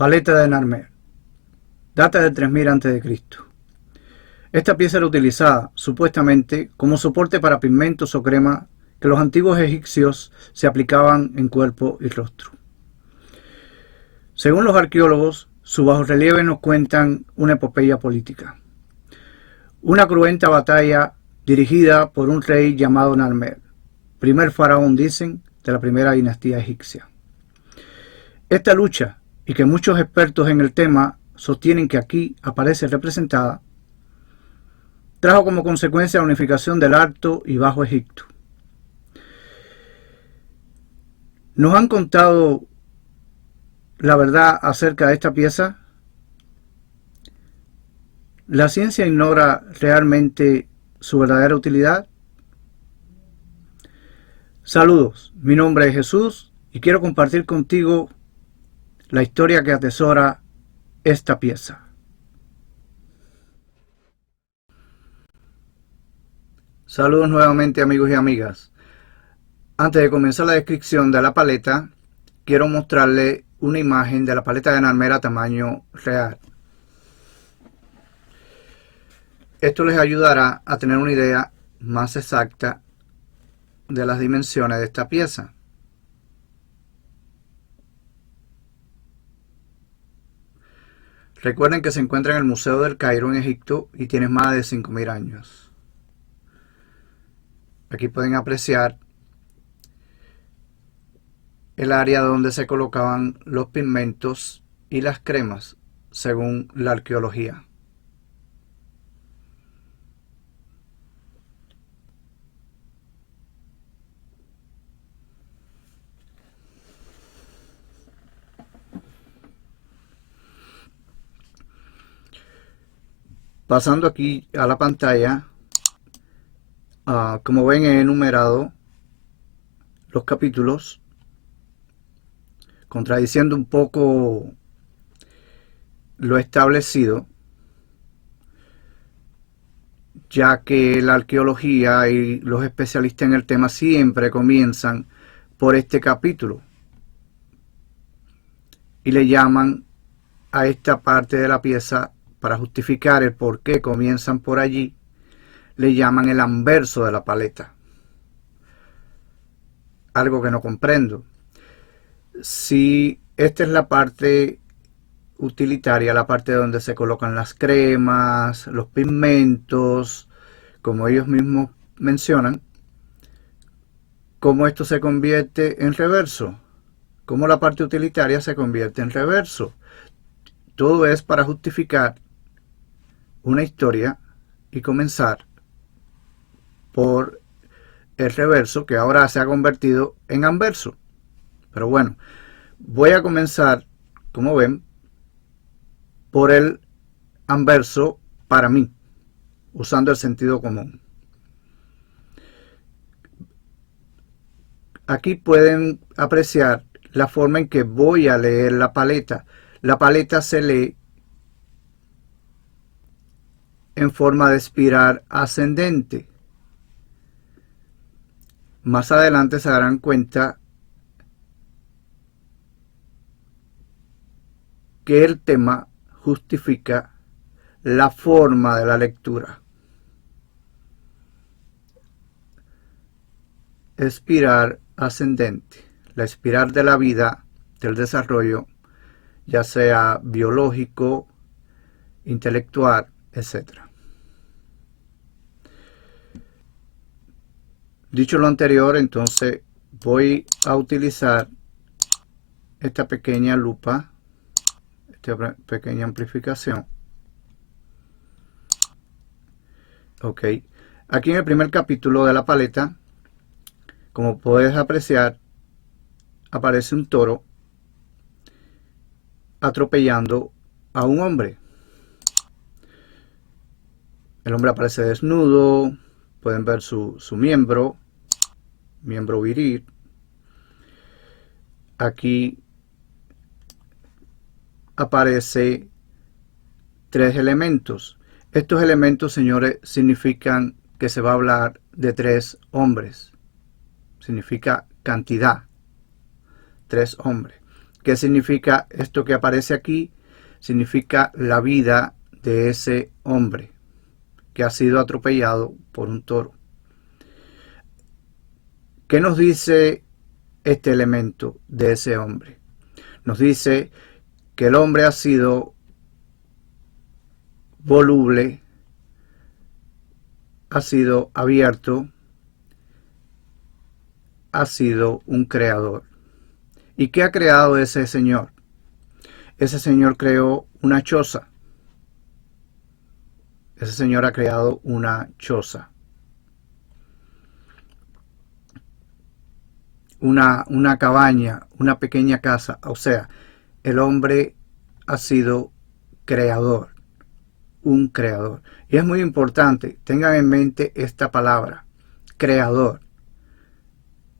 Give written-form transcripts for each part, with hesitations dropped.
Paleta de Narmer. Data de 3000 a.C. Esta pieza era utilizada, supuestamente, como soporte para pigmentos o crema que los antiguos egipcios se aplicaban en cuerpo y rostro. Según los arqueólogos, sus bajorrelieves nos cuentan una epopeya política. Una cruenta batalla dirigida por un rey llamado Narmer, primer faraón, dicen, de la primera dinastía egipcia. Esta lucha, y que muchos expertos en el tema sostienen que aquí aparece representada, trajo como consecuencia la unificación del Alto y Bajo Egipto. ¿Nos han contado la verdad acerca de esta pieza? ¿La ciencia ignora realmente su verdadera utilidad? Saludos, mi nombre es Jesús y quiero compartir contigo la historia que atesora esta pieza. Saludos nuevamente, amigos y amigas. Antes de comenzar la descripción de la paleta, quiero mostrarle una imagen de la paleta de Narmer a tamaño real. Esto les ayudará a tener una idea más exacta de las dimensiones de esta pieza. Recuerden que se encuentra en el Museo del Cairo en Egipto y tiene más de 5000 años. Aquí pueden apreciar el área donde se colocaban los pigmentos y las cremas, según la arqueología. Pasando aquí a la pantalla, como ven, he enumerado los capítulos, contradiciendo un poco lo establecido, ya que la arqueología y los especialistas en el tema siempre comienzan por este capítulo y le llaman a esta parte de la pieza, para justificar el por qué comienzan por allí, le llaman el anverso de la paleta. Algo que no comprendo. Si esta es la parte utilitaria, la parte donde se colocan las cremas, los pigmentos, como ellos mismos mencionan, ¿cómo esto se convierte en reverso? ¿Cómo la parte utilitaria se convierte en reverso? Todo es para justificar una historia y comenzar por el reverso, que ahora se ha convertido en anverso. Pero bueno, voy a comenzar, como ven, por el anverso para mí, usando el sentido común. Aquí pueden apreciar la forma en que voy a leer la paleta. La paleta se lee en forma de espiral ascendente. Más adelante se darán cuenta que el tema justifica la forma de la lectura. Espiral ascendente, la espiral de la vida, del desarrollo, ya sea biológico, intelectual, etc. Dicho lo anterior, entonces voy a utilizar esta pequeña lupa, esta pequeña amplificación. Ok, aquí en el primer capítulo de la paleta, como puedes apreciar, aparece un toro atropellando a un hombre. El hombre aparece desnudo, pueden ver su miembro viril. Aquí aparece 3 elementos. Estos elementos, señores, significan que se va a hablar de 3 hombres. Significa cantidad. 3 hombres. ¿Qué significa esto que aparece aquí? Significa la vida de ese hombre que ha sido atropellado por un toro. ¿Qué nos dice este elemento de ese hombre? Nos dice que el hombre ha sido voluble, ha sido abierto, ha sido un creador. ¿Y qué ha creado ese señor? Ese señor creó una choza. Ese señor ha creado una choza. Una cabaña, una pequeña casa. O sea, el hombre ha sido creador. Un creador. Y es muy importante, tengan en mente esta palabra, creador.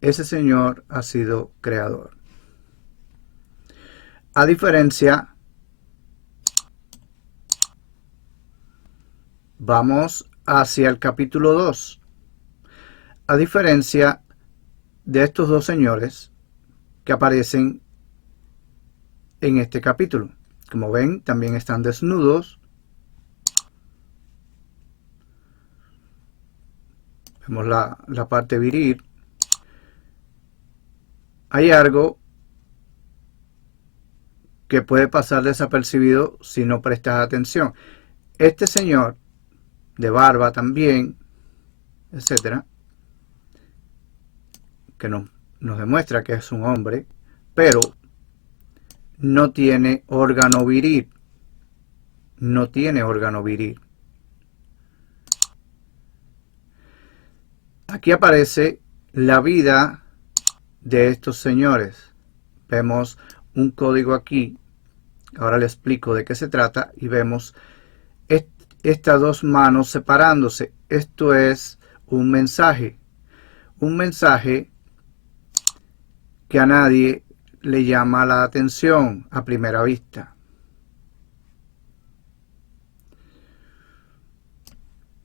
Ese señor ha sido creador. A diferencia, vamos hacia el capítulo 2. A diferencia de estos dos señores que aparecen en este capítulo. Como ven, también están desnudos. Vemos la parte viril. Hay algo que puede pasar desapercibido si no prestas atención. Este señor, de barba también, etcétera, que nos demuestra que es un hombre, pero no tiene órgano viril. No tiene órgano viril. Aquí aparece la vida de estos señores. Vemos un código aquí. Ahora les explico de qué se trata y vemos estas dos manos separándose. Esto es un mensaje. Un mensaje que a nadie le llama la atención a primera vista.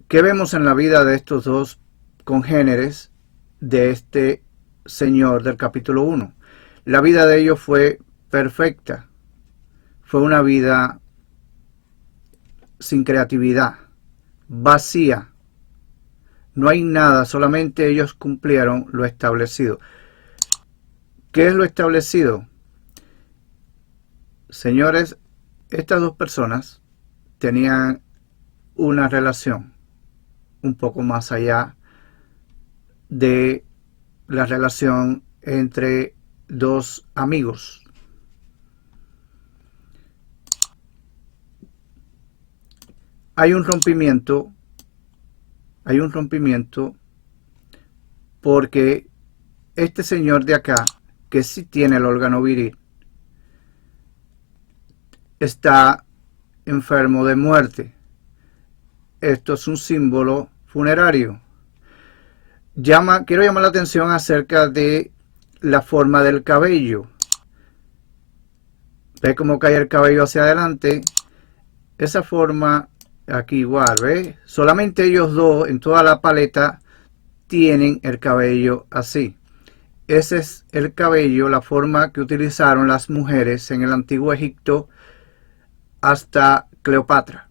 ¿Qué vemos en la vida de estos dos congéneres de este señor del capítulo 1? La vida de ellos fue perfecta. Fue una vida sin creatividad, vacía. No hay nada, solamente ellos cumplieron lo establecido. ¿Qué es lo establecido? Señores, estas dos personas tenían una relación un poco más allá de la relación entre dos amigos. Hay un rompimiento porque este señor de acá, que sí tiene el órgano viril, está enfermo de muerte. Esto es un símbolo funerario. Quiero llamar la atención acerca de la forma del cabello. ¿Ve cómo cae el cabello hacia adelante? Esa forma aquí igual, ¿ve? Solamente ellos dos en toda la paleta tienen el cabello así. Ese es el cabello, la forma que utilizaron las mujeres en el antiguo Egipto hasta Cleopatra.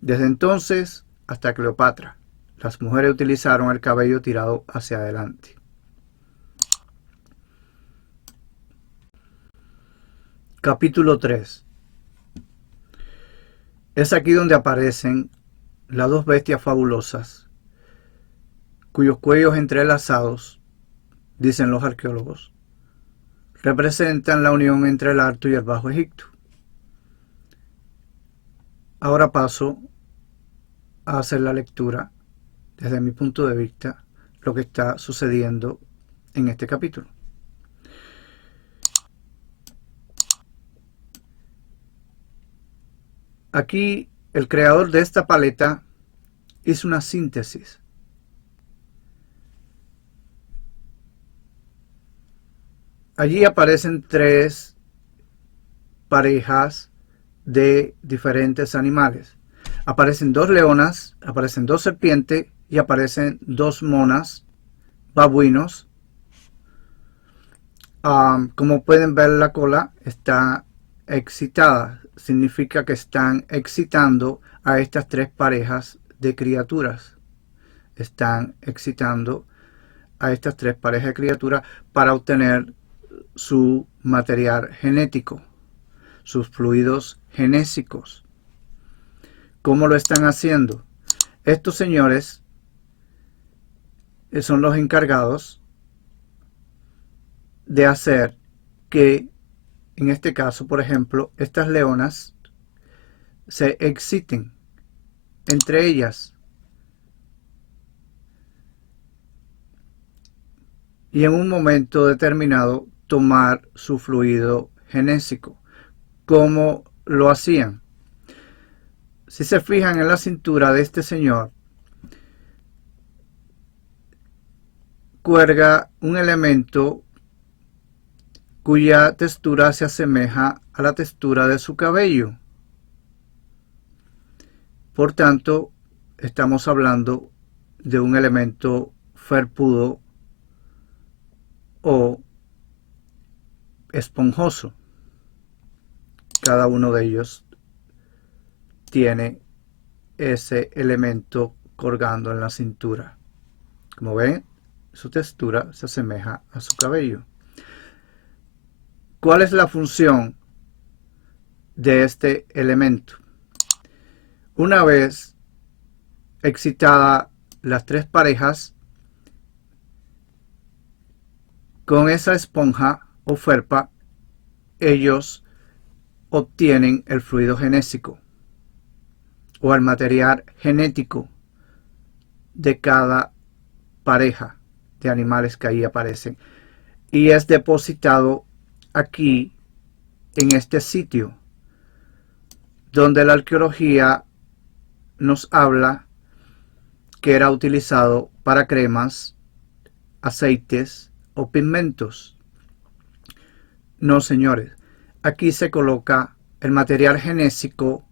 Desde entonces hasta Cleopatra, las mujeres utilizaron el cabello tirado hacia adelante. Capítulo 3. Es aquí donde aparecen las dos bestias fabulosas, cuyos cuellos entrelazados, dicen los arqueólogos, representan la unión entre el Alto y el Bajo Egipto. Ahora paso a hacer la lectura, desde mi punto de vista, lo que está sucediendo en este capítulo. Aquí el creador de esta paleta hizo una síntesis. Allí aparecen tres parejas de diferentes animales. Aparecen dos leonas, aparecen dos serpientes y aparecen dos monas, babuinos, Como pueden ver, la cola está excitada. Significa que están excitando a estas tres parejas de criaturas. Están excitando a estas tres parejas de criaturas para obtener su material genético, sus fluidos genésicos. ¿Cómo lo están haciendo? Estos señores son los encargados de hacer que, en este caso, por ejemplo, estas leonas se exciten entre ellas y en un momento determinado tomar su fluido genésico. ¿Cómo lo hacían? Si se fijan en la cintura de este señor, cuelga un elemento cuya textura se asemeja a la textura de su cabello. Por tanto, estamos hablando de un elemento felpudo o esponjoso. Cada uno de ellos tiene ese elemento colgando en la cintura. Como ven, su textura se asemeja a su cabello. ¿Cuál es la función de este elemento? Una vez excitadas las tres parejas, con esa esponja o felpa, ellos obtienen el fluido genésico o el material genético de cada pareja de animales que ahí aparecen, y es depositado aquí en este sitio donde la arqueología nos habla que era utilizado para cremas, aceites o pigmentos. No, señores, aquí se coloca el material genésico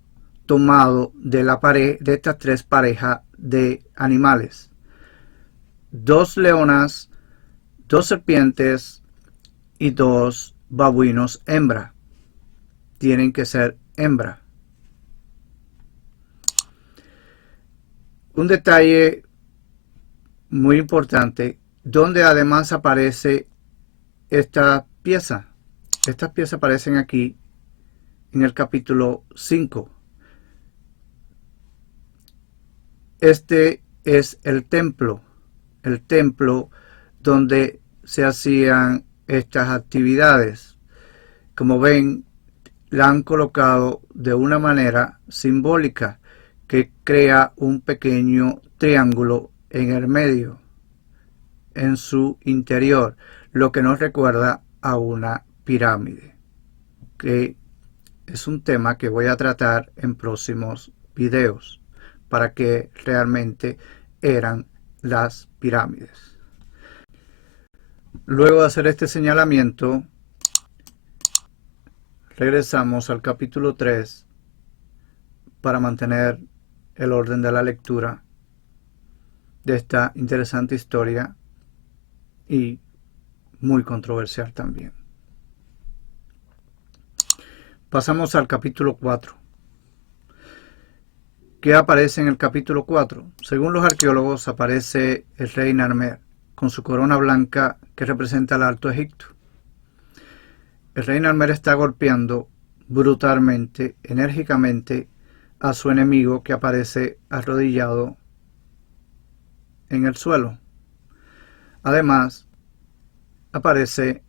tomado de de estas tres parejas de animales: dos leonas, dos serpientes y dos babuinos hembra. Tienen que ser hembra. Un detalle muy importante, donde además aparece esta pieza. Estas piezas aparecen aquí en el capítulo 5. Este es el templo donde se hacían estas actividades. Como ven, la han colocado de una manera simbólica que crea un pequeño triángulo en el medio, en su interior, lo que nos recuerda a una pirámide, que es un tema que voy a tratar en próximos videos, para que realmente eran las pirámides. Luego de hacer este señalamiento, regresamos al capítulo 3 para mantener el orden de la lectura de esta interesante historia y muy controversial también. Pasamos al capítulo 4. ¿Qué aparece en el capítulo 4? Según los arqueólogos, aparece el rey Narmer con su corona blanca que representa el Alto Egipto. El rey Narmer está golpeando brutalmente, enérgicamente, a su enemigo, que aparece arrodillado en el suelo. Además, aparece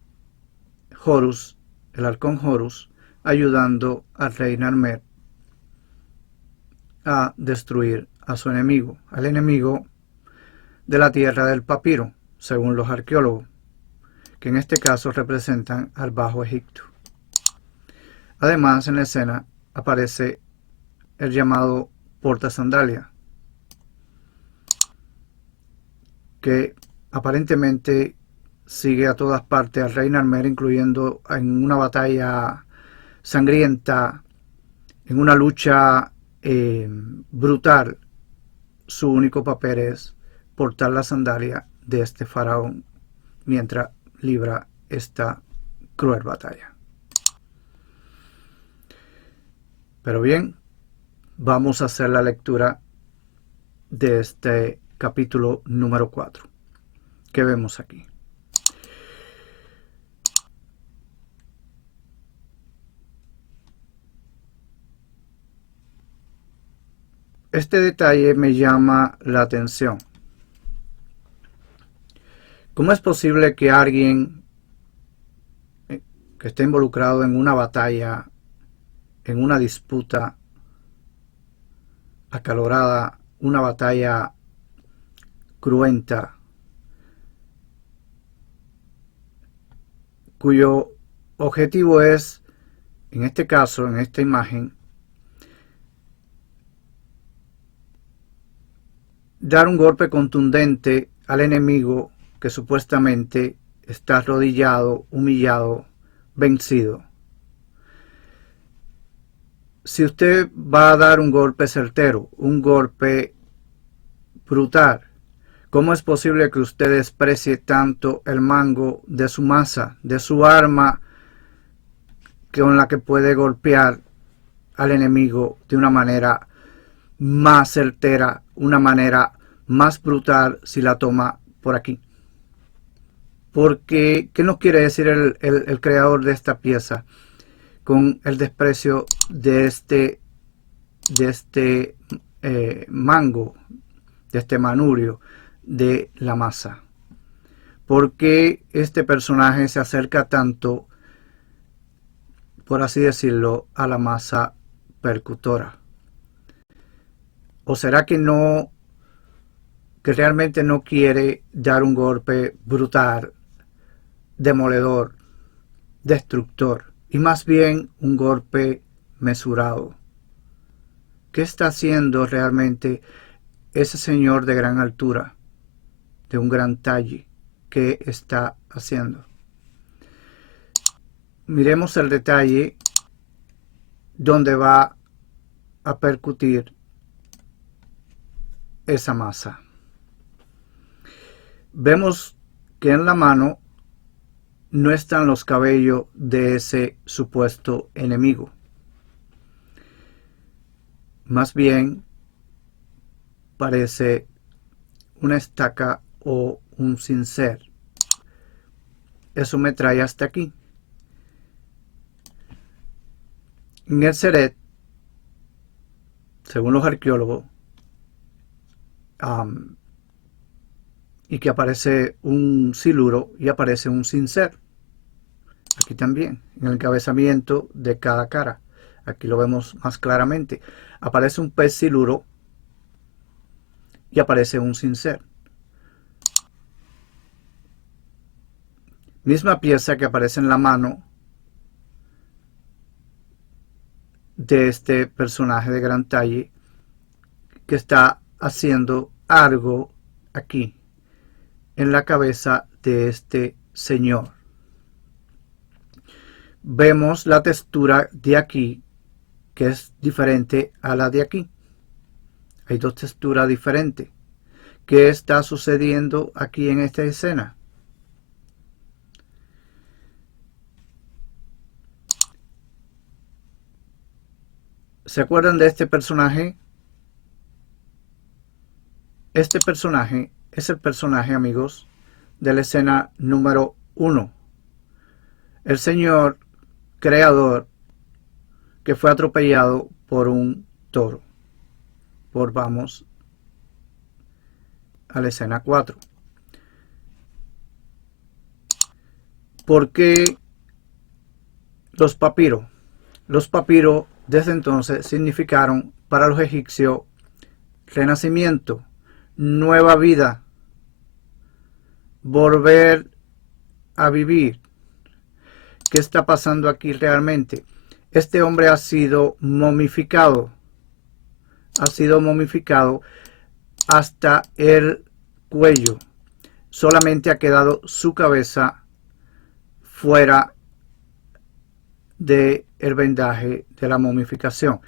Horus, el halcón Horus, ayudando al rey Narmer a destruir a su enemigo, al enemigo de la tierra del papiro, según los arqueólogos, que en este caso representan al Bajo Egipto. Además, en la escena aparece el llamado portasandalia, que aparentemente sigue a todas partes al rey Narmer, incluyendo en una batalla sangrienta, en una lucha brutal. Su único papel es portar la sandalia de este faraón mientras libra esta cruel batalla. Pero bien, vamos a hacer la lectura de este capítulo número 4. ¿Qué vemos aquí? Este detalle me llama la atención. ¿Cómo es posible que alguien que esté involucrado en una batalla, en una disputa acalorada, una batalla cruenta, cuyo objetivo es, en este caso, en esta imagen, dar un golpe contundente al enemigo que supuestamente está arrodillado, humillado, vencido? Si usted va a dar un golpe certero, un golpe brutal, ¿cómo es posible que usted desprecie tanto el mango de su maza, de su arma con la que puede golpear al enemigo de una manera más certera, una manera más brutal si la toma por aquí? Porque, ¿qué nos quiere decir el creador de esta pieza con el desprecio de este mango, de este manurio de la masa? ¿Por qué este personaje se acerca tanto, por así decirlo, a la masa percutora? ¿O será que realmente no quiere dar un golpe brutal, demoledor, destructor, y más bien un golpe mesurado? ¿Qué está haciendo realmente ese señor de gran altura, de un gran talle? ¿Qué está haciendo? Miremos el detalle donde va a percutir esa masa. Vemos que en la mano no están los cabellos de ese supuesto enemigo. Más bien parece una estaca o un cincel. Eso me trae hasta aquí. En el Seret, según los arqueólogos, y que aparece un siluro y aparece un cincel. Aquí también, en el encabezamiento de cada cara. Aquí lo vemos más claramente. Aparece un pez siluro y aparece un cincel. Misma pieza que aparece en la mano de este personaje de gran talle que está haciendo algo aquí en la cabeza de este señor. Vemos la textura de aquí que es diferente a la de aquí. Hay dos texturas diferentes. ¿Qué está sucediendo aquí en esta escena? ¿Se acuerdan de este personaje? Este personaje es el personaje, amigos, de la escena número 1. El señor creador que fue atropellado por un toro. Vamos a la escena 4. ¿Por qué los papiros? Los papiros desde entonces significaron para los egipcios renacimiento, nueva vida, volver a vivir. ¿Qué está pasando aquí realmente? Este hombre ha sido momificado. Ha sido momificado hasta el cuello. Solamente ha quedado su cabeza fuera del vendaje de la momificación.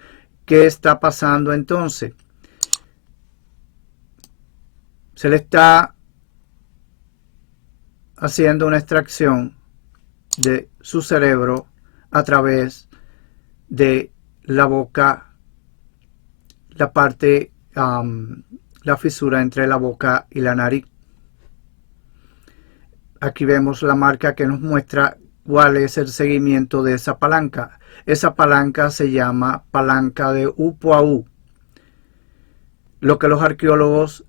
¿Qué está pasando entonces? Se le está haciendo una extracción de su cerebro a través de la boca, la parte, la fisura entre la boca y la nariz. Aquí vemos la marca que nos muestra cuál es el seguimiento de esa palanca. Esa palanca se llama palanca de Upuau, lo que los arqueólogos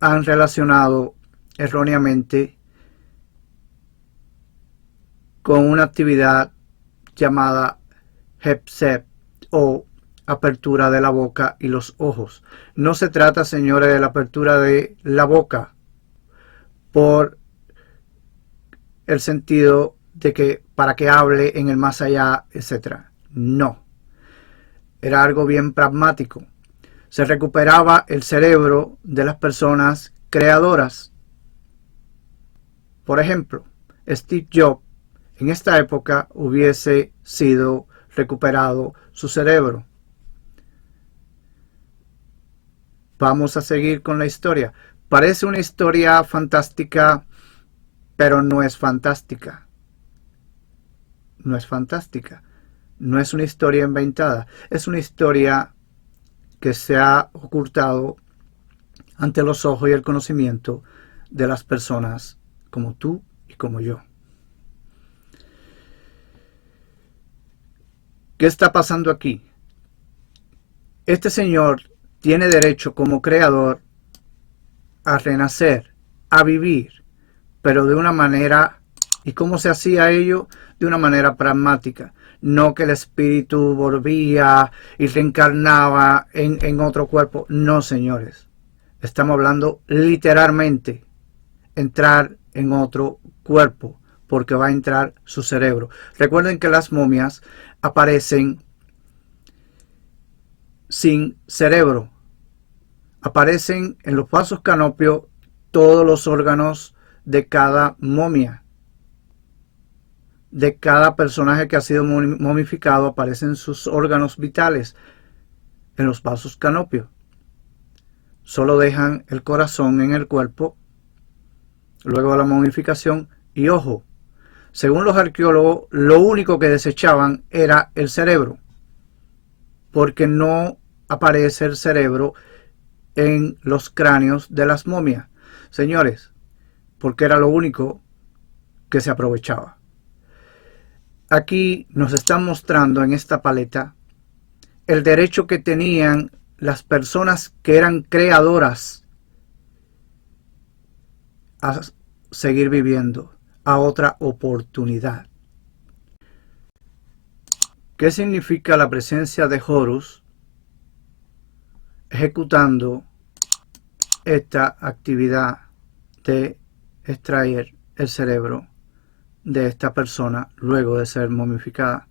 han relacionado erróneamente con una actividad llamada Hepsep o apertura de la boca y los ojos. No se trata, señores, de la apertura de la boca por el sentido de que para que hable en el más allá, etcétera. No. Era algo bien pragmático. Se recuperaba el cerebro de las personas creadoras. Por ejemplo, Steve Jobs en esta época hubiese sido recuperado su cerebro. Vamos a seguir con la historia. Parece una historia fantástica, pero no es fantástica. No es fantástica. No es una historia inventada. Es una historia que se ha ocultado ante los ojos y el conocimiento de las personas como tú y como yo. ¿Qué está pasando aquí? Este señor tiene derecho como creador a renacer, a vivir, pero de una manera, ¿y cómo se hacía ello? De una manera pragmática. No que el espíritu volvía y reencarnaba en otro cuerpo. No, señores. Estamos hablando literalmente entrar en otro cuerpo, porque va a entrar su cerebro. Recuerden que las momias aparecen sin cerebro. Aparecen en los vasos canopios todos los órganos de cada momia. De cada personaje que ha sido momificado aparecen sus órganos vitales en los vasos canopios. Solo dejan el corazón en el cuerpo luego de la momificación. Y ojo, según los arqueólogos, lo único que desechaban era el cerebro, porque no aparece el cerebro en los cráneos de las momias. Señores, porque era lo único que se aprovechaba. Aquí nos están mostrando en esta paleta el derecho que tenían las personas que eran creadoras a seguir viviendo, a otra oportunidad. ¿Qué significa la presencia de Horus ejecutando esta actividad de extraer el cerebro de esta persona luego de ser momificada?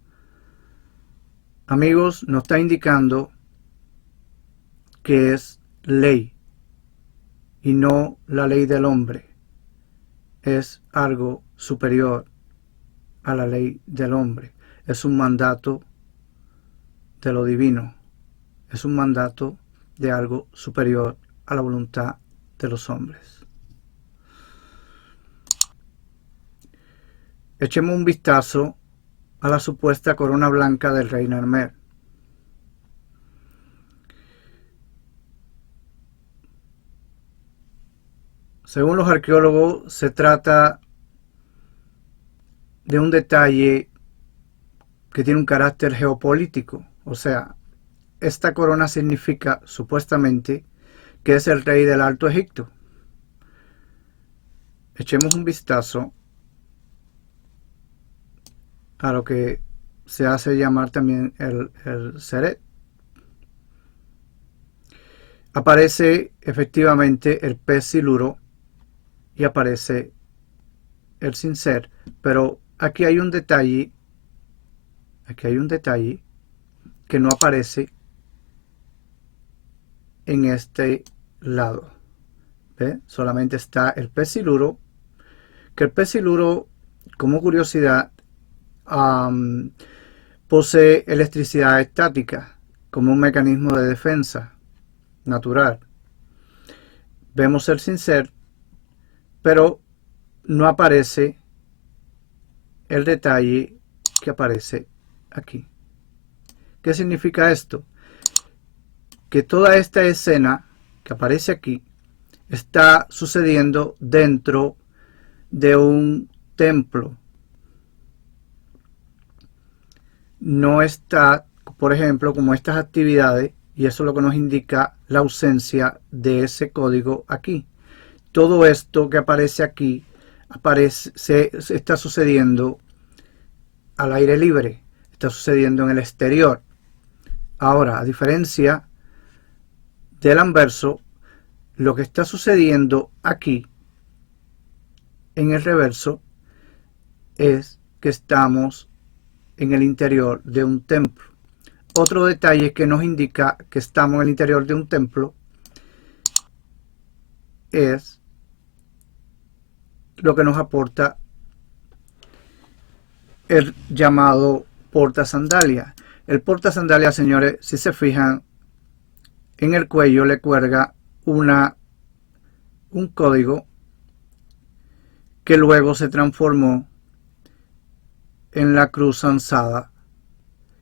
Amigos, nos está indicando que es ley y no la ley del hombre. Es algo superior a la ley del hombre. Es un mandato de lo divino. Es un mandato de algo superior a la voluntad de los hombres. Echemos un vistazo a la supuesta corona blanca del rey Narmer. Según los arqueólogos, se trata de un detalle que tiene un carácter geopolítico. O sea, esta corona significa, supuestamente, que es el rey del Alto Egipto. Echemos un vistazo a lo que se hace llamar también el Seret. Aparece efectivamente el pez siluro y aparece el Sin-Ser, pero aquí hay un detalle que no aparece en este lado. ¿Ve? Solamente está el pez siluro, que el pez siluro, como curiosidad, posee electricidad estática como un mecanismo de defensa natural. Vemos el Sin-Ser, pero no aparece el detalle que aparece aquí. ¿Qué significa esto? Que toda esta escena que aparece aquí está sucediendo dentro de un templo. No está, por ejemplo, como estas actividades, y eso es lo que nos indica la ausencia de ese código aquí. Todo esto que aparece aquí se está sucediendo al aire libre, está sucediendo en el exterior. Ahora, a diferencia del anverso, lo que está sucediendo aquí en el reverso es que estamos en el interior de un templo. Otro detalle que nos indica que estamos en el interior de un templo es lo que nos aporta el llamado portasandalia. El portasandalia, señores, si se fijan, en el cuello le cuelga un código que luego se transformó en la cruz ansada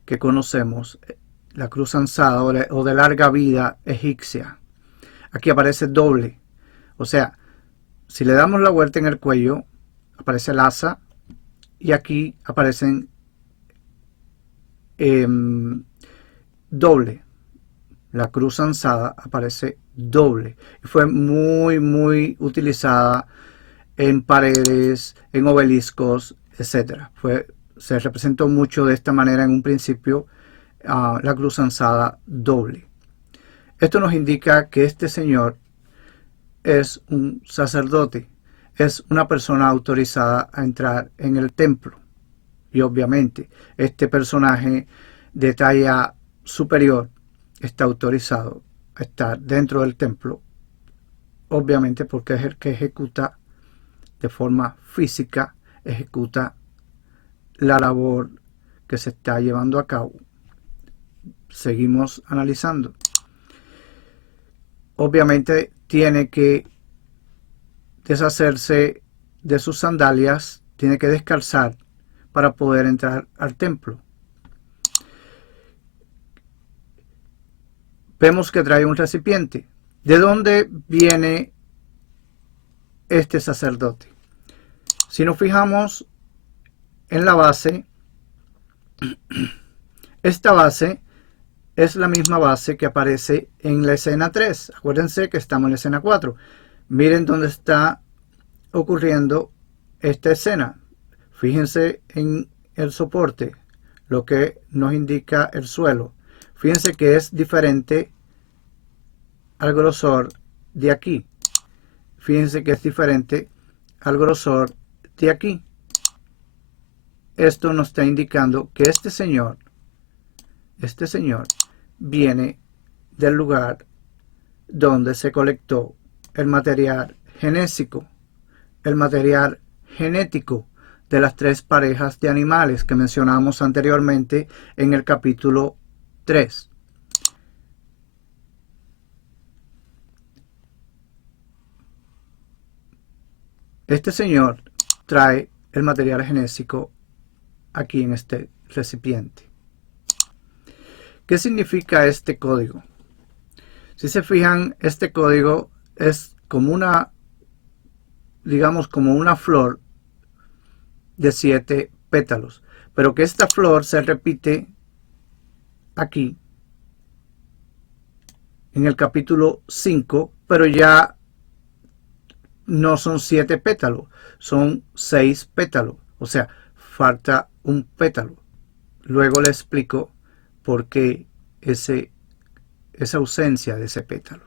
que conocemos, la cruz ansada o de larga vida egipcia. Aquí aparece doble, o sea, si le damos la vuelta en el cuello, aparece el asa y aquí aparecen doble. La cruz ansada aparece doble. Y fue muy utilizada en paredes, en obeliscos, etc. Se representó mucho de esta manera en un principio la cruz ansada doble. Esto nos indica que este señor es un sacerdote, es una persona autorizada a entrar en el templo. Y obviamente este personaje de talla superior está autorizado a estar dentro del templo, obviamente porque es el que ejecuta de forma física, ejecuta la labor que se está llevando a cabo. Seguimos analizando. Obviamente tiene que deshacerse de sus sandalias, tiene que descalzar para poder entrar al templo. Vemos que trae un recipiente. ¿De dónde viene este sacerdote? Si nos fijamos en la base, esta base es la misma base que aparece en la escena 3. Acuérdense que estamos en la escena 4. Miren dónde está ocurriendo esta escena. Fíjense en el soporte, lo que nos indica el suelo. Fíjense que es diferente al grosor de aquí. Fíjense que es diferente al grosor de aquí. Esto nos está indicando que este señor viene del lugar donde se colectó el material genésico, el material genético de las 3 parejas de animales que mencionamos anteriormente en el capítulo 3. Este señor trae el material genésico aquí en este recipiente. ¿Qué significa este código? Si se fijan, este código es como una, digamos, como una flor de 7 pétalos, pero que esta flor se repite aquí en el capítulo 5, pero ya no son 7 pétalos, son 6 pétalos, o sea, falta un pétalo. Luego le explico por qué esa ausencia de ese pétalo.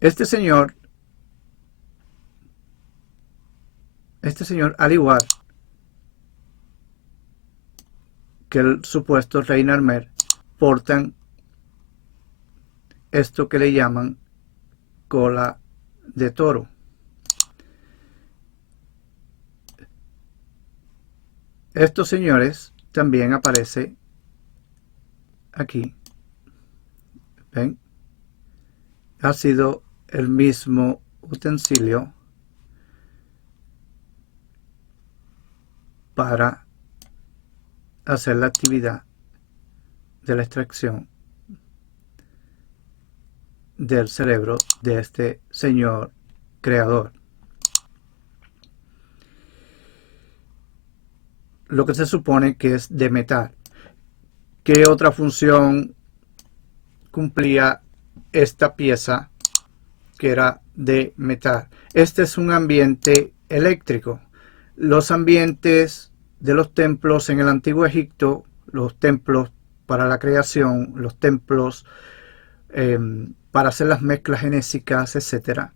Este señor, al igual que el supuesto rey Narmer, portan esto que le llaman cola de toro. Estos señores también aparece aquí. ¿Ven? ha sido el mismo utensilio para hacer la actividad de la extracción del cerebro de este señor creador. Lo que se supone que es de metal. ¿Qué otra función cumplía esta pieza que era de metal? Este es un ambiente eléctrico. Los ambientes de los templos en el antiguo Egipto, los templos para la creación, los templos para hacer las mezclas genésicas, etc.,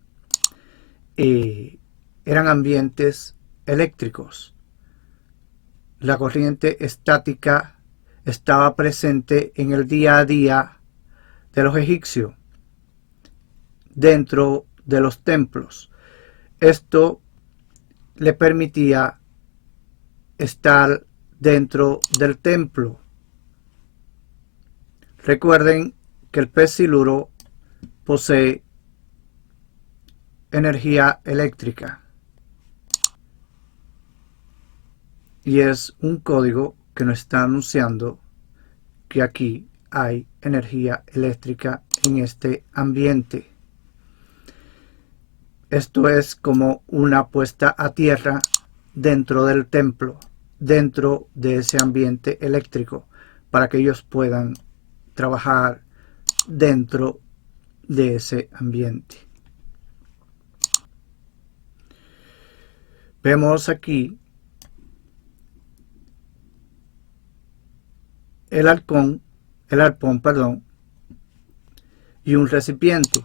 eran ambientes eléctricos. La corriente estática estaba presente en el día a día de los egipcios dentro de los templos. Esto le permitía estar dentro del templo. Recuerden que el pez siluro posee energía eléctrica y es un código que nos está anunciando que aquí hay energía eléctrica en este ambiente. Esto es como una puesta a tierra dentro del templo, dentro de ese ambiente eléctrico, para que ellos puedan trabajar dentro de ese ambiente. Vemos aquí el arpón, y un recipiente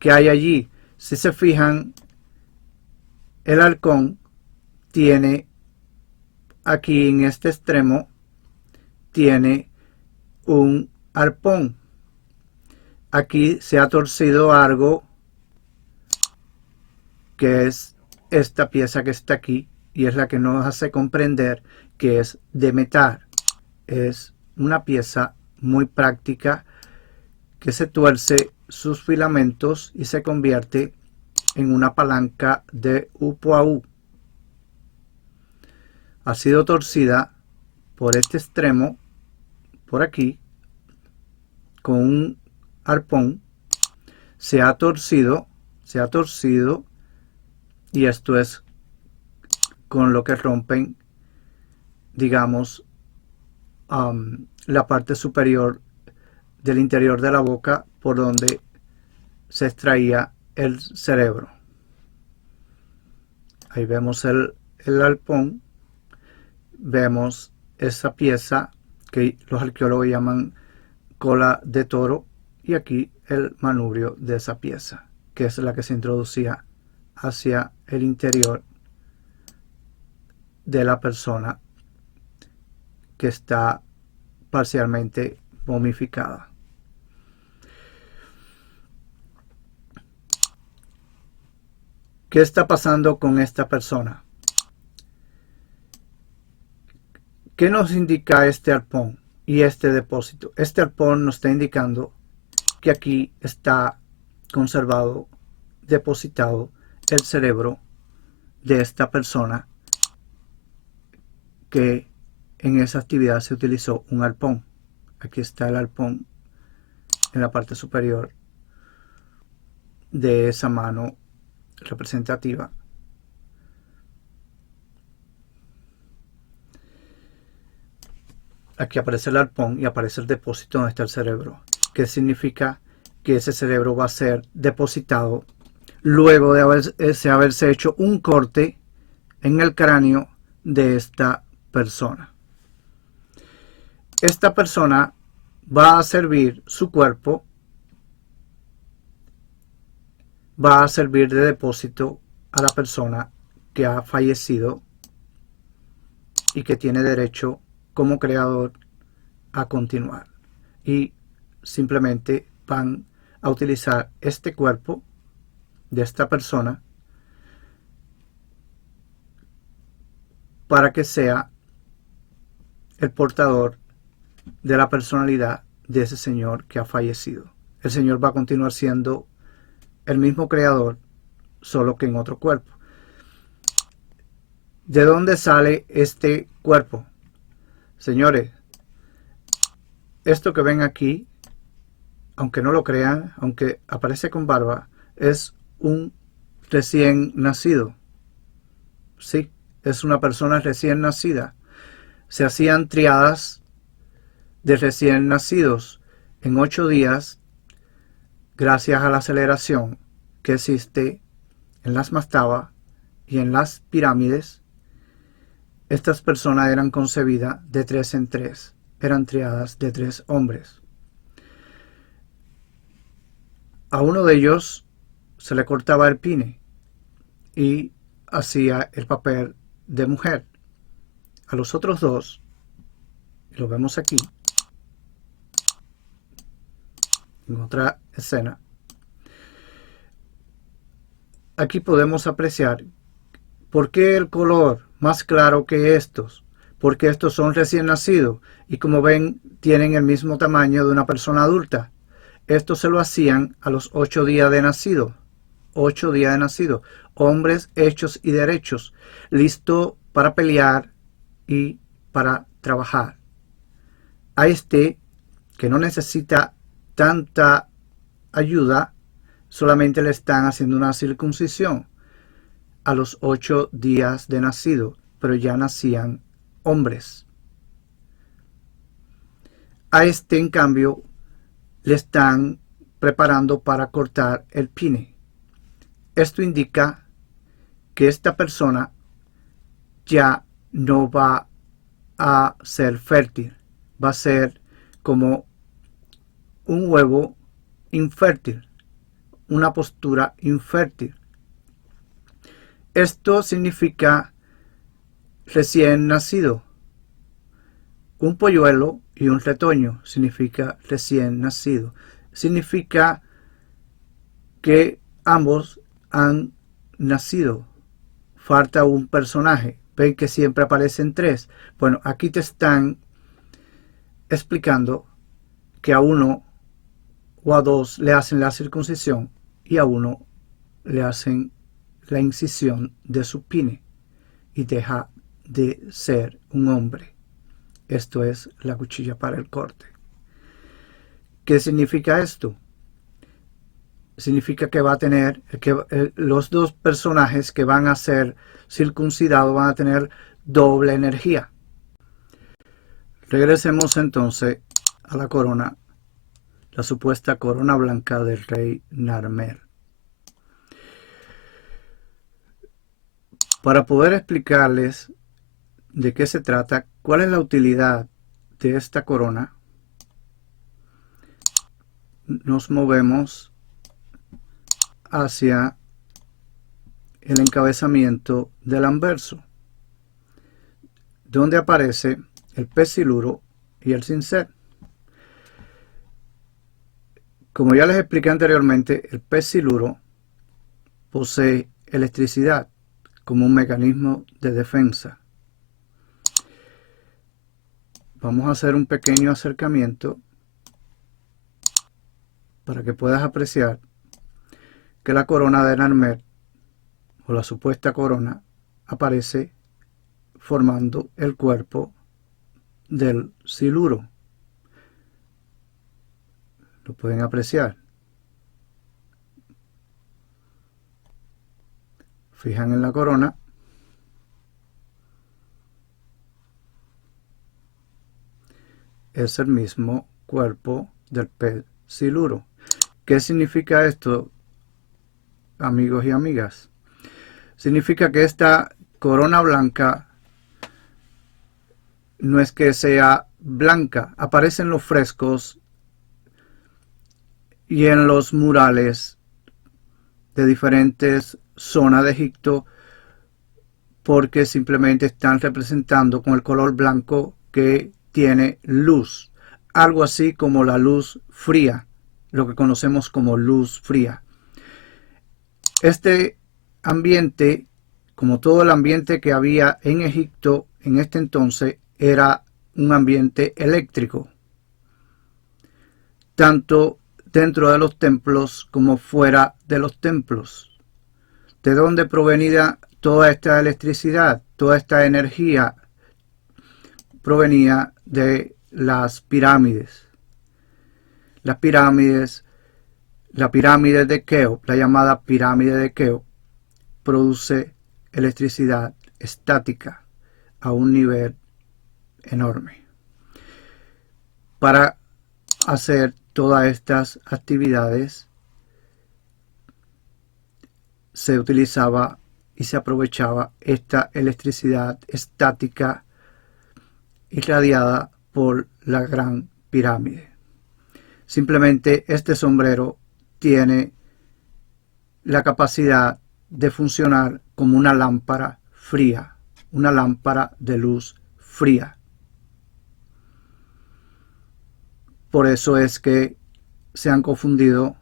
que hay allí. Si se fijan, el halcón tiene aquí en este extremo, tiene un arpón. Aquí se ha torcido algo, que es esta pieza que está aquí, y es la que nos hace comprender que es de metal. Es una pieza muy práctica que se tuerce sus filamentos y se convierte en una palanca de Upuaú. Ha sido torcida por este extremo, por aquí, con un arpón. Se ha torcido, y esto es con lo que rompen, digamos, la parte superior del interior de la boca, por donde se extraía el cerebro. Ahí vemos el arpón, vemos esa pieza que los arqueólogos llaman cola de toro, y aquí el manubrio de esa pieza, que es la que se introducía hacia el interior de la persona que está parcialmente momificada. ¿Qué está pasando con esta persona? ¿Qué nos indica este arpón y este depósito? Este arpón nos está indicando que aquí está conservado, depositado el cerebro de esta persona, que en esa actividad se utilizó un arpón. Aquí está el arpón en la parte superior de esa mano representativa. Aquí aparece el arpón y aparece el depósito donde está el cerebro, que significa que ese cerebro va a ser depositado luego de haberse hecho un corte en el cráneo de esta persona. Esta persona va a servir, su cuerpo va a servir de depósito a la persona que ha fallecido y que tiene derecho como creador a continuar. Y simplemente van a utilizar este cuerpo de esta persona para que sea el portador de la personalidad de ese señor que ha fallecido. El señor va a continuar siendo el mismo creador, solo que en otro cuerpo. ¿De dónde sale este cuerpo? Señores, esto que ven aquí, aunque no lo crean, aunque aparece con barba, es un recién nacido. Sí, es una persona recién nacida. Se hacían triadas de recién nacidos en 8 días gracias a la aceleración que existe en las mastaba y en las pirámides. Estas personas eran concebidas de 3 en 3, eran triadas de 3 hombres. A uno de ellos se le cortaba el pene y hacía el papel de mujer. A los otros dos, lo vemos aquí, en otra escena, aquí podemos apreciar por qué el color más claro que estos, porque estos son recién nacidos y como ven tienen el mismo tamaño de una persona adulta. Esto se lo hacían a los 8 días de nacido. 8 días de nacido. Hombres hechos y derechos, listos para pelear y para trabajar. A este, que no necesita tanta ayuda, solamente le están haciendo una circuncisión a los 8 días de nacido, pero ya nacían hombres. A este, en cambio, le están preparando para cortar el pene. Esto indica que esta persona ya no va a ser fértil, va a ser como un huevo infértil, una postura infértil. Esto significa recién nacido. Un polluelo y un retoño significa recién nacido. Significa que ambos han nacido. Falta un personaje. Ven que siempre aparecen 3. Bueno, aquí te están explicando que a uno o a 2 le hacen la circuncisión y a uno le hacen la incisión de su pene y deja de ser un hombre. Esto es la cuchilla para el corte. ¿Qué significa esto? Significa que va a tener, que los dos personajes que van a ser circuncidados van a tener doble energía. Regresemos entonces a la corona, la supuesta corona blanca del rey Narmer. Para poder explicarles de qué se trata, cuál es la utilidad de esta corona, nos movemos hacia el encabezamiento del anverso, donde aparece el pez siluro y el cincel. Como ya les expliqué anteriormente, el pez siluro posee electricidad como un mecanismo de defensa. Vamos a hacer un pequeño acercamiento para que puedas apreciar que la corona de Narmer, o la supuesta corona, aparece formando el cuerpo del siluro. Lo pueden apreciar. Fijan en la corona. Es el mismo cuerpo del pez siluro. ¿Qué significa esto, amigos y amigas? Significa que esta corona blanca no es que sea blanca, aparece en los frescos y en los murales de diferentes zonas de Egipto, porque simplemente están representando con el color blanco que tiene luz, algo así como la luz fría, lo que conocemos como luz fría. Este ambiente, como todo el ambiente que había en Egipto en este entonces, era un ambiente eléctrico, tanto dentro de los templos como fuera de los templos. ¿De dónde provenía toda esta electricidad, toda esta energía? Provenía de las pirámides. Las pirámides, la pirámide de Keops, la llamada pirámide de Keops, produce electricidad estática a un nivel enorme. Para hacer todas estas actividades se utilizaba y se aprovechaba esta electricidad estática irradiada por la Gran Pirámide. Simplemente este sombrero tiene la capacidad de funcionar como una lámpara fría, una lámpara de luz fría. Por eso es que se han confundido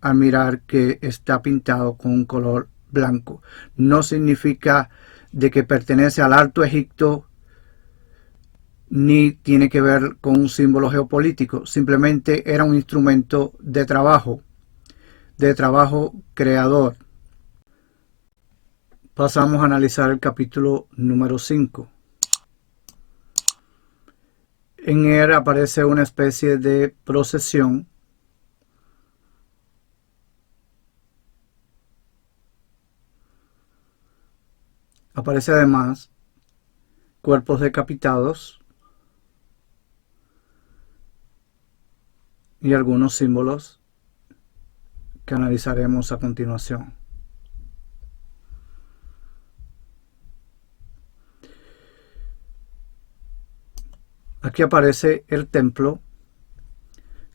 al mirar que está pintado con un color blanco. No significa de que pertenece al Alto Egipto, ni tiene que ver con un símbolo geopolítico. Simplemente era un instrumento de trabajo creador. Pasamos a analizar el capítulo número 5. En él aparece una especie de procesión aparece además cuerpos decapitados y algunos símbolos que analizaremos a continuación. Aquí aparece el templo,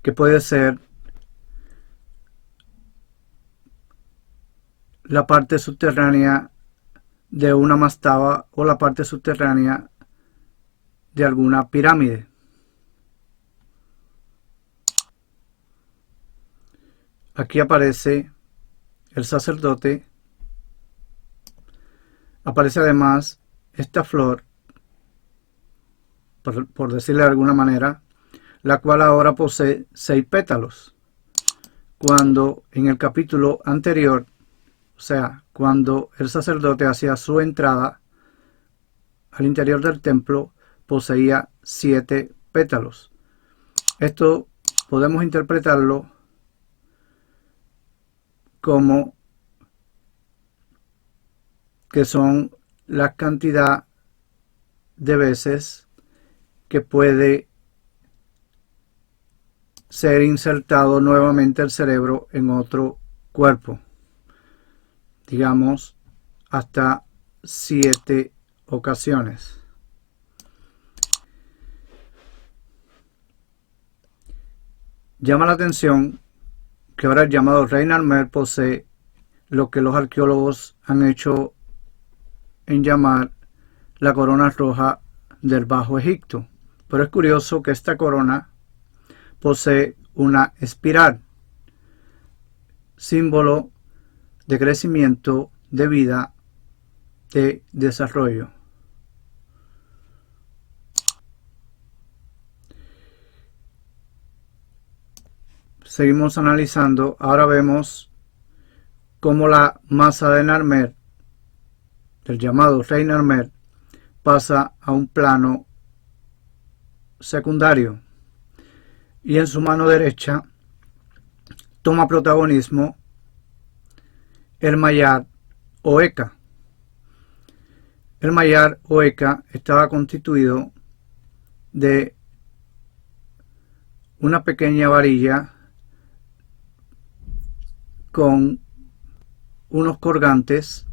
que puede ser la parte subterránea de una mastaba o la parte subterránea de alguna pirámide. Aquí aparece el sacerdote. Aparece además esta flor, por decirle de alguna manera, la cual ahora posee 6 pétalos. Cuando en el capítulo anterior, o sea, cuando el sacerdote hacía su entrada al interior del templo, poseía 7 pétalos. Esto podemos interpretarlo como que son la cantidad de veces que puede ser insertado nuevamente el cerebro en otro cuerpo. Digamos, hasta 7 ocasiones. Llama la atención que ahora el llamado Rey Narmer posee lo que los arqueólogos han hecho en llamar la corona roja del Bajo Egipto. Pero es curioso que esta corona posee una espiral, símbolo de crecimiento, de vida, de desarrollo. Seguimos analizando. Ahora vemos cómo la masa de Narmer, del llamado Rey Narmer, pasa a un plano secundario y en su mano derecha toma protagonismo el Mayar o Eka. El Mayar o Eka estaba constituido de una pequeña varilla con unos colgantes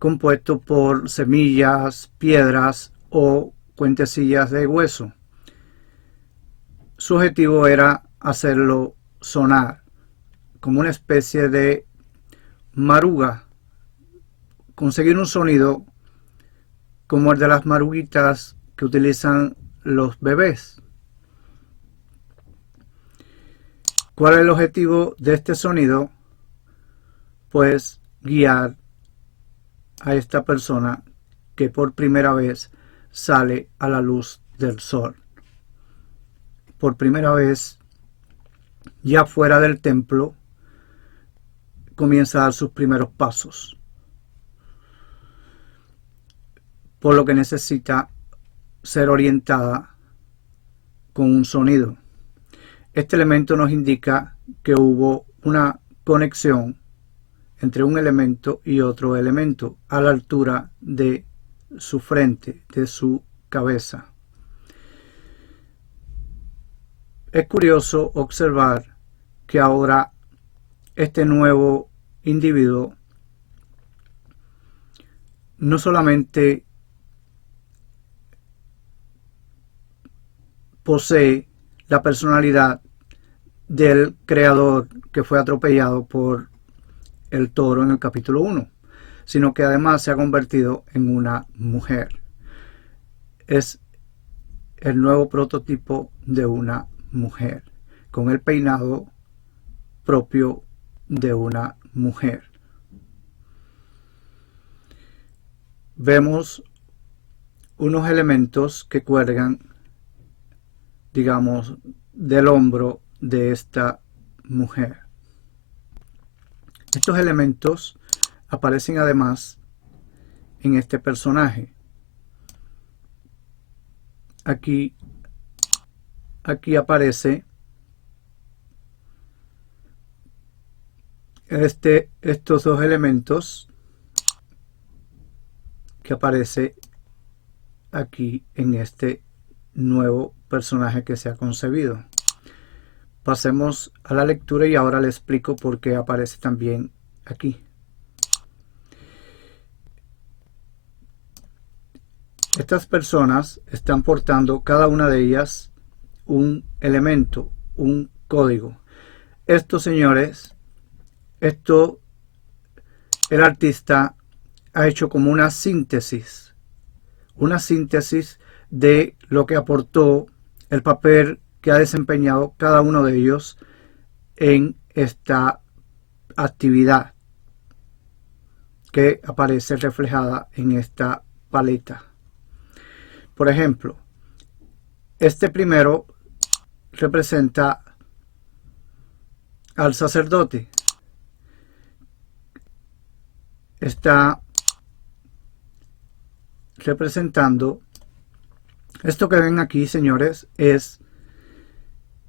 compuestos por semillas, piedras o cuentecillas de hueso. Su objetivo era hacerlo sonar como una especie de maruga, conseguir un sonido como el de las maruguitas que utilizan los bebés. ¿Cuál es el objetivo de este sonido? Pues guiar a esta persona que por primera vez sale a la luz del sol. Por primera vez ya fuera del templo, comienza a dar sus primeros pasos, por lo que necesita ser orientada con un sonido. Este elemento nos indica que hubo una conexión entre un elemento y otro elemento a la altura de su frente, de su cabeza. Es curioso observar que ahora este nuevo individuo no solamente posee la personalidad del creador que fue atropellado por el toro en el capítulo 1, sino que además se ha convertido en una mujer. Es el nuevo prototipo de una mujer, con el peinado propio de una mujer. Vemos unos elementos que cuelgan, digamos, del hombro de esta mujer. Estos elementos aparecen además en este personaje. Aquí aparece estos dos elementos que aparece aquí en este nuevo personaje que se ha concebido. Pasemos a la lectura y ahora le explico por qué aparece también aquí. Estas personas están portando cada una de ellas un elemento, un código. Estos señores, el artista ha hecho como una síntesis de lo que aportó, el papel que ha desempeñado cada uno de ellos en esta actividad que aparece reflejada en esta paleta. Por ejemplo, este primero representa al sacerdote. Está representando, esto que ven aquí, señores, es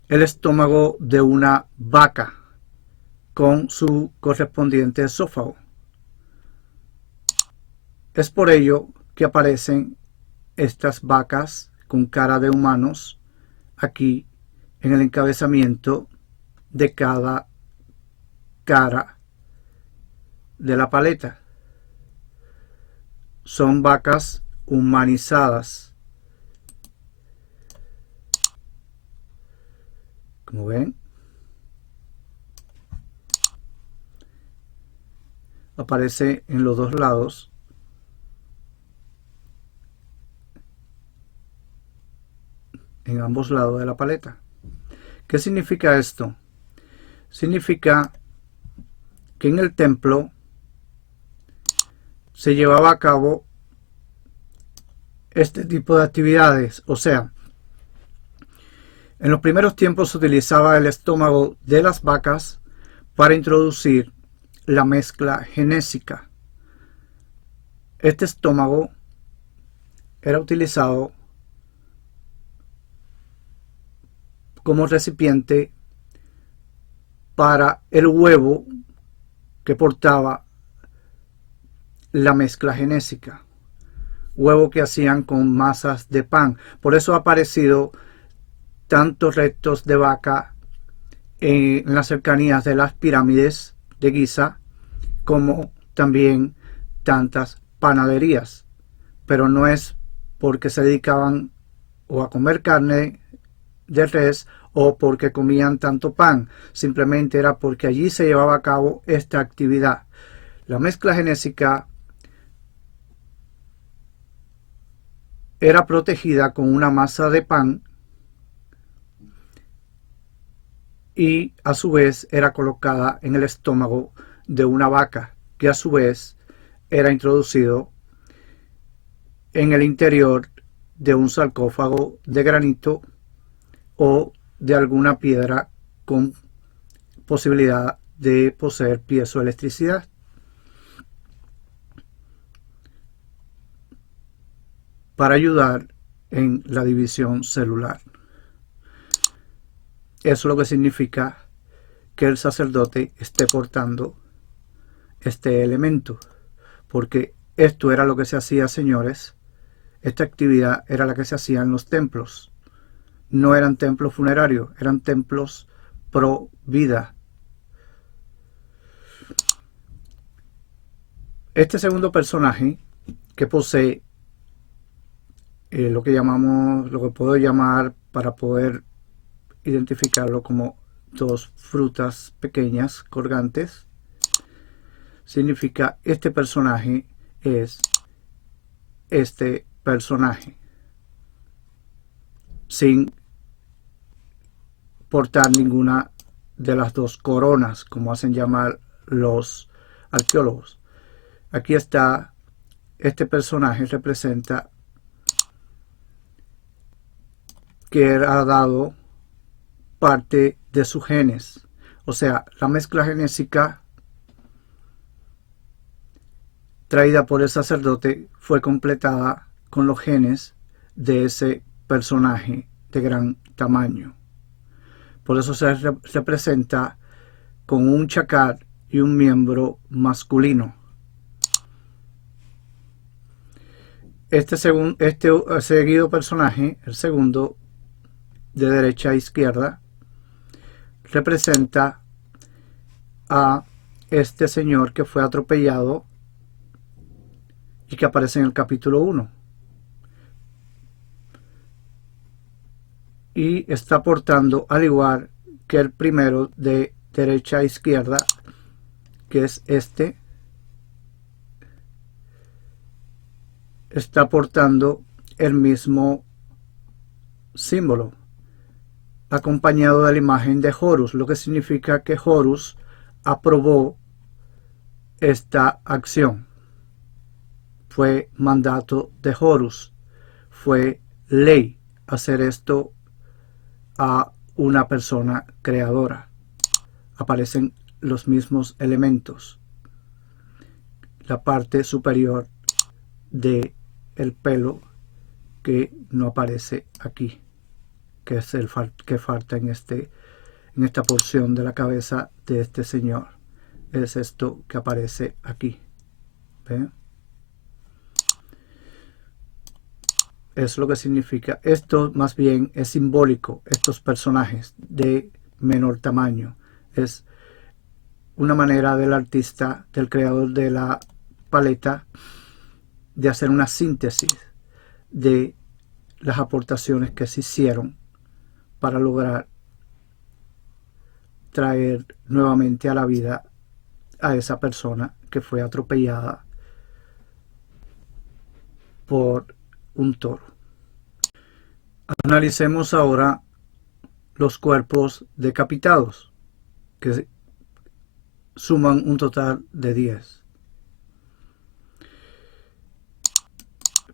el estómago de una vaca con su correspondiente esófago. Es por ello que aparecen estas vacas con cara de humanos aquí en el encabezamiento de cada cara de la paleta. Son vacas humanizadas. Como ven, aparece en los dos lados en ambos lados de la paleta. ¿Qué significa esto? Significa que en el templo se llevaba a cabo este tipo de actividades, o sea, en los primeros tiempos se utilizaba el estómago de las vacas para introducir la mezcla genésica. Este estómago era utilizado como recipiente para el huevo que portaba la mezcla genésica, huevo que hacían con masas de pan. Por eso ha aparecido tantos restos de vaca en las cercanías de las pirámides de Giza, como también tantas panaderías, pero no es porque se dedicaban o a comer carne de res o porque comían tanto pan, simplemente era porque allí se llevaba a cabo esta actividad. La mezcla genésica era protegida con una masa de pan y a su vez era colocada en el estómago de una vaca, que a su vez era introducido en el interior de un sarcófago de granito o de alguna piedra con posibilidad de poseer piezoelectricidad. Para ayudar en la división celular. Eso es lo que significa que el sacerdote esté portando este elemento, porque esto era lo que se hacía, señores. Esta actividad era la que se hacía en los templos. No eran templos funerarios, eran templos pro vida. Este segundo personaje que posee lo que puedo llamar, para poder identificarlo, como dos frutas pequeñas colgantes, significa este personaje es este personaje, sin portar ninguna de las dos coronas, como hacen llamar los arqueólogos. Aquí está, este personaje representa que ha dado parte de sus genes, o sea, la mezcla genésica traída por el sacerdote fue completada con los genes de ese personaje de gran tamaño. Por eso se representa con un chacal y un miembro masculino. Este seguido personaje, el segundo, de derecha a izquierda, representa a este señor que fue atropellado y que aparece en el capítulo 1. Y está portando, al igual que el primero de derecha a izquierda, que es este, está portando el mismo símbolo, acompañado de la imagen de Horus, lo que significa que Horus aprobó esta acción. Fue mandato de Horus, fue ley hacer esto a una persona creadora. Aparecen los mismos elementos. La parte superior de el pelo que no aparece aquí, que es el que falta en esta porción de la cabeza de este señor. Es esto que aparece aquí. ¿Ven? Es lo que significa. Esto más bien es simbólico. Estos personajes de menor tamaño es una manera del artista, del creador de la paleta, de hacer una síntesis de las aportaciones que se hicieron para lograr traer nuevamente a la vida a esa persona que fue atropellada por un toro. Analicemos ahora los cuerpos decapitados, que suman un total de 10.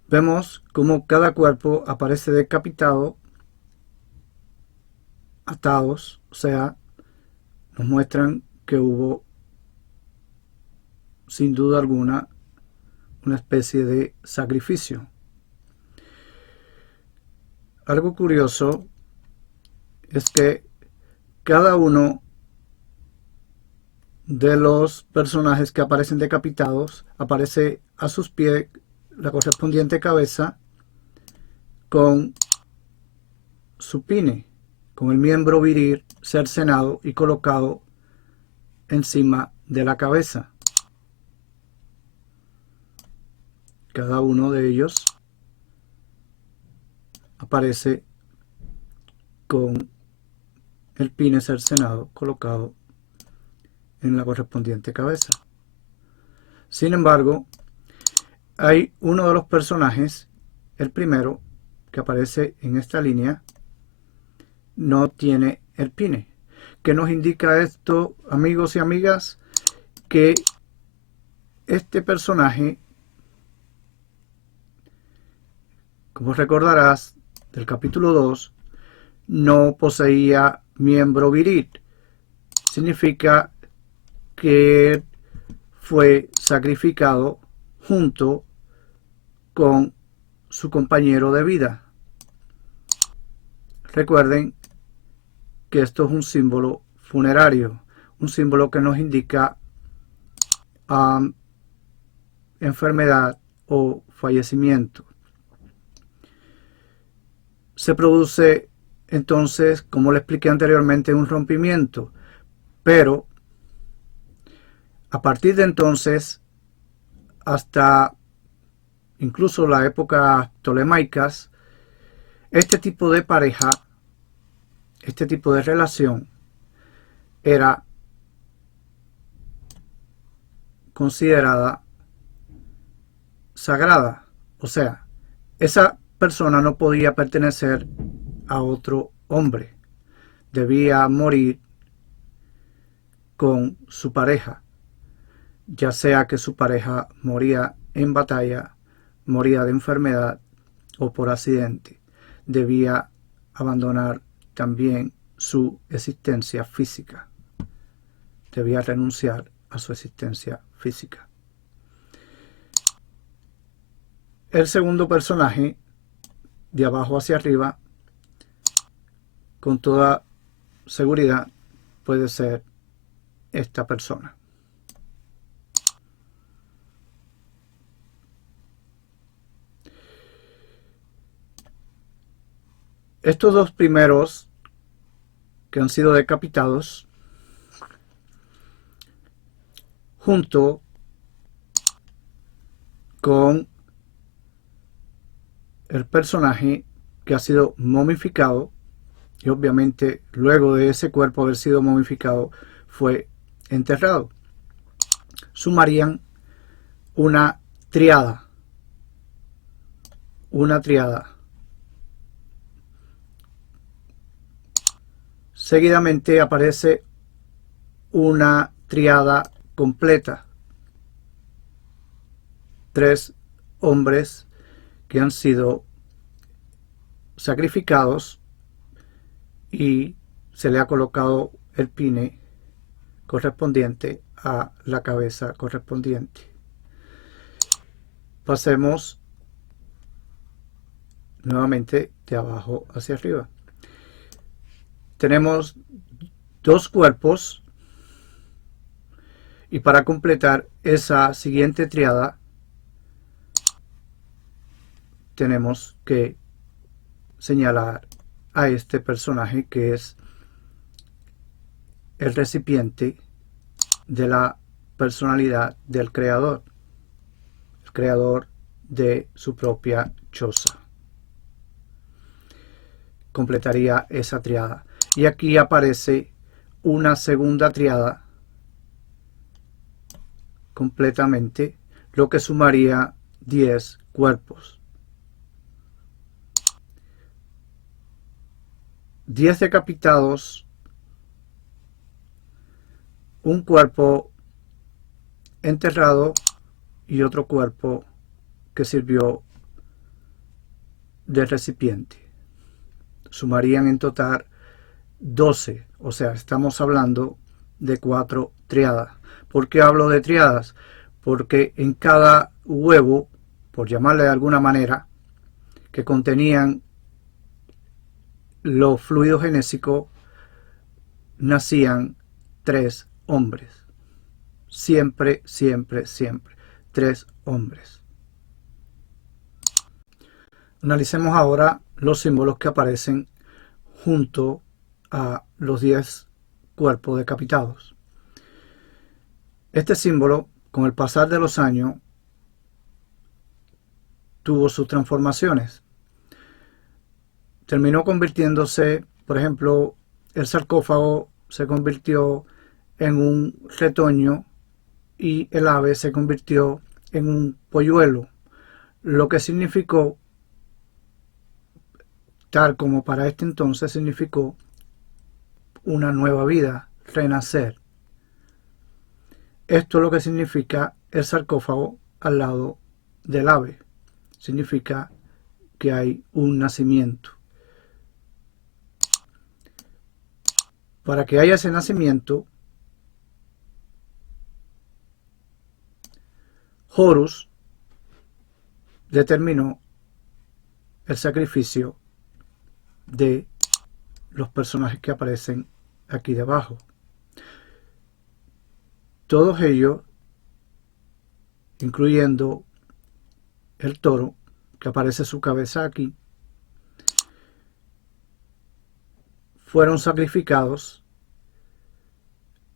Vemos cómo cada cuerpo aparece decapitado, atados, o sea, nos muestran que hubo, sin duda alguna, una especie de sacrificio. Algo curioso es que cada uno de los personajes que aparecen decapitados aparece a sus pies la correspondiente cabeza con su pine, con el miembro viril cercenado y colocado encima de la cabeza. Cada uno de ellos aparece con el pine cercenado colocado en la correspondiente cabeza. Sin embargo, hay uno de los personajes, el primero, que aparece en esta línea, no tiene el pine. ¿Qué nos indica esto, amigos y amigas? Que este personaje, como recordarás del capítulo 2, no poseía miembro viril, significa que fue sacrificado junto con su compañero de vida. Recuerden que esto es un símbolo funerario, un símbolo que nos indica enfermedad o fallecimiento. Se produce entonces, como le expliqué anteriormente, un rompimiento, pero a partir de entonces, hasta incluso la época ptolemaicas, este tipo de pareja, este tipo de relación era considerada sagrada. O sea, esa persona no podía pertenecer a otro hombre. Debía morir con su pareja, ya sea que su pareja moría en batalla, moría de enfermedad o por accidente. Debía abandonar también su existencia física. Debía renunciar a su existencia física. El segundo personaje, de abajo hacia arriba, con toda seguridad puede ser esta persona. Estos dos primeros que han sido decapitados, junto con el personaje que ha sido momificado, y obviamente luego de ese cuerpo haber sido momificado fue enterrado, sumarían una triada. Seguidamente aparece una triada completa. 3 hombres que han sido sacrificados y se le ha colocado el pine correspondiente a la cabeza correspondiente. Pasemos nuevamente de abajo hacia arriba. Tenemos 2 cuerpos y para completar esa siguiente triada tenemos que señalar a este personaje que es el recipiente de la personalidad del creador, el creador de su propia choza. Completaría esa triada. Y aquí aparece una segunda triada completamente, lo que sumaría 10 cuerpos. 10 decapitados, un cuerpo enterrado y otro cuerpo que sirvió de recipiente. Sumarían en total 12, o sea, estamos hablando de 4 triadas. ¿Por qué hablo de triadas? Porque en cada huevo, por llamarle de alguna manera, que contenían los fluidos genésicos, nacían 3 hombres. Siempre, siempre, siempre. 3 hombres. Analicemos ahora los símbolos que aparecen junto a los 10 cuerpos decapitados. Este símbolo, con el pasar de los años, tuvo sus transformaciones. Terminó convirtiéndose, por ejemplo, el sarcófago se convirtió en un retoño y el ave se convirtió en un polluelo, lo que significó, tal como para este entonces significó, una nueva vida, renacer. Esto es lo que significa el sarcófago al lado del ave. Significa que hay un nacimiento. Para que haya ese nacimiento, Horus determinó el sacrificio de los personajes que aparecen aquí debajo. Todos ellos, incluyendo el toro, que aparece su cabeza aquí, fueron sacrificados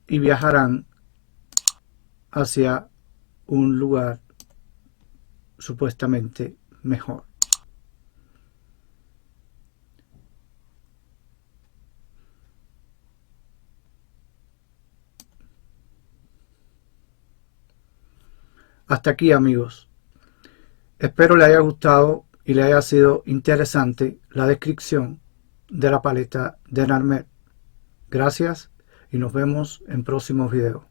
y viajarán hacia un lugar supuestamente mejor. Hasta aquí, amigos. Espero le haya gustado y le haya sido interesante la descripción de la paleta de Narmer. Gracias y nos vemos en próximos videos.